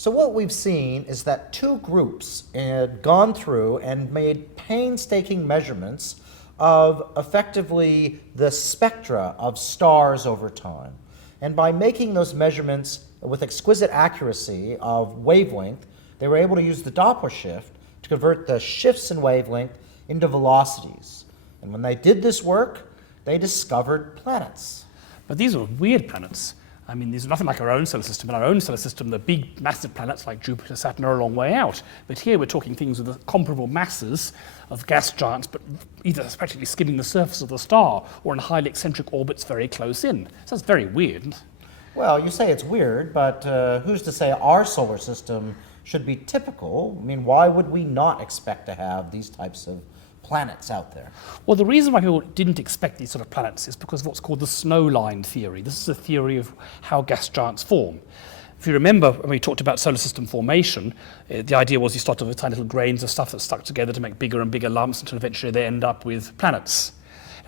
So what we've seen is that two groups had gone through and made painstaking measurements of effectively the spectra of stars over time. And by making those measurements with exquisite accuracy of wavelength, they were able to use the Doppler shift to convert the shifts in wavelength into velocities. And when they did this work, they discovered planets. But these are weird planets. I mean, these are nothing like our own solar system. In our own solar system, the big, massive planets like Jupiter, Saturn are a long way out. But here we're talking things with comparable masses of gas giants, but either practically skimming the surface of the star or in highly eccentric orbits very close in. So that's very weird. Well, you say it's weird, but who's to say our solar system should be typical? I mean, why would we not expect to have these types of planets out there? Well, the reason why people didn't expect these sort of planets is because of what's called the Snowline Theory. This is a theory of how gas giants form. If you remember when we talked about solar system formation, the idea was you start with tiny little grains of stuff that's stuck together to make bigger and bigger lumps until eventually they end up with planets.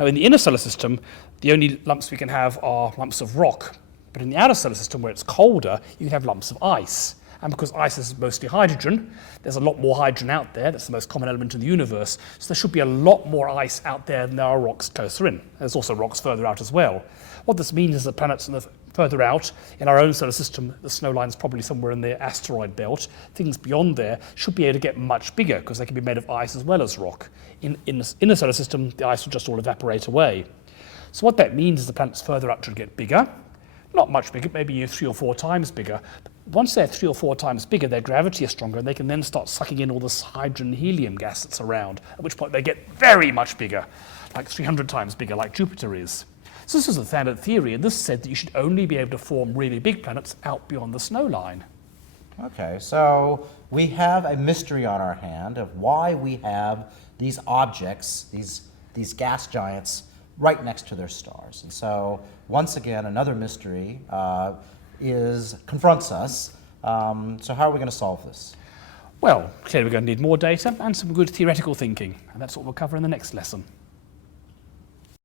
Now, in the inner solar system, the only lumps we can have are lumps of rock. But in the outer solar system, where it's colder, you can have lumps of ice. And because ice is mostly hydrogen, there's a lot more hydrogen out there. That's the most common element in the universe. So there should be a lot more ice out there than there are rocks closer in. There's also rocks further out as well. What this means is that planets further out in our own solar system, the snow line is probably somewhere in the asteroid belt. Things beyond there should be able to get much bigger because they can be made of ice as well as rock. In the inner solar system, the ice will just all evaporate away. So what that means is the planets further out should get bigger. Not much bigger, maybe 3 or 4 times bigger. Once they're 3 or 4 times bigger, their gravity is stronger, and they can then start sucking in all this hydrogen and helium gas that's around, at which point they get very much bigger, like 300 times bigger, like Jupiter is. So this is a standard theory, and this said that you should only be able to form really big planets out beyond the snow line. Okay, so we have a mystery on our hand of why we have these objects, these gas giants, right next to their stars. And so, once again, another mystery confronts us. So how are we going to solve this? Well, clearly we're going to need more data and some good theoretical thinking, and that's what we'll cover in the next lesson.